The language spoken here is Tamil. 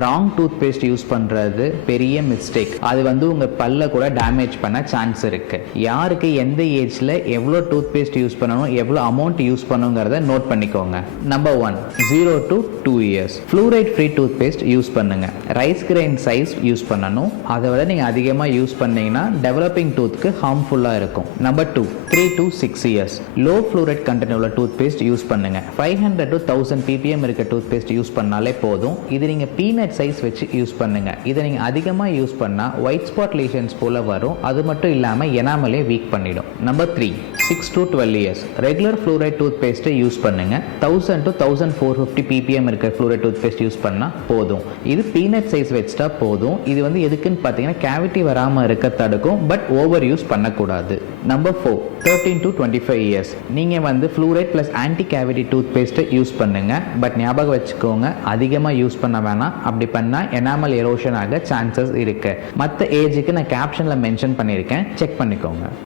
ராங் டூத் பேஸ்ட் யூஸ் பண்ணுறது பெரிய மிஸ்டேக். அது உங்கள் பல்ல கூட டேமேஜ் பண்ண சான்ஸ் இருக்குது. யாருக்கு எந்த ஏஜில் எவ்வளோ டூத் பேஸ்ட் யூஸ் பண்ணணும், எவ்வளோ அமௌண்ட் யூஸ் பண்ணுங்கிறத நோட் பண்ணிக்கோங்க. Number 1, 0 to 2 years fluoride free toothpaste use பண்ணுங்க. ரைஸ் கிரைன் சைஸ் யூஸ் பண்ணணும். அதை விட நீங்கள் அதிகமாக யூஸ் பண்ணீங்கன்னா டெவலப்பிங் டூத்துக்கு ஹார்ம்ஃபுல்லாக இருக்கும். Number 2, 3 to 6 years low fluoride content உள்ள டூத் பேஸ்ட் யூஸ் பண்ணுங்க. 500 to 1000 ppm இருக்க டூத் பேஸ்ட் யூஸ் பண்ணாலே போதும். இது நீங்கள் பீனட் சைஸ் வச்சு யூஸ் பண்ணுங்க. இதை நீங்க அதிகமா யூஸ் பண்ணா ஒயிட் ஸ்பாட் லீஷன்ஸ் போல வரும். அது மட்டும் இல்லாம எனாமலே வீக் பண்ணிடும். Number 3, 6 to 12 years regular fluoride toothpaste use பண்ணுங்க. 1000 to 1450 ppm இருக்க ஃப்ளூரைட் டூத் பேஸ்ட் யூஸ் பண்ணா போதும். இது பீனட் சைஸ் வச்சா போதும். இது எதுக்குன்னு பார்த்தீங்கன்னா கேவிட்டி வராம இருக்க தடுக்கும். பட் ஓவர் யூஸ் பண்ணக்கூடாது. நம்பர் 4, 13 to 25 years நீங்க fluoride plus anti cavity toothpaste use பண்ணுங்க. பட் ஞாபகம் வச்சுக்கோங்க, அதிகமாக யூஸ் பண்ண வேணாம். அப்படி பண்ணால் எனாமல் எரோஷன் ஆக சான்சஸ் இருக்கு. மற்ற ஏஜுக்கு நான் கேப்ஷனில் மென்ஷன் பண்ணியிருக்கேன், செக் பண்ணிக்கோங்க.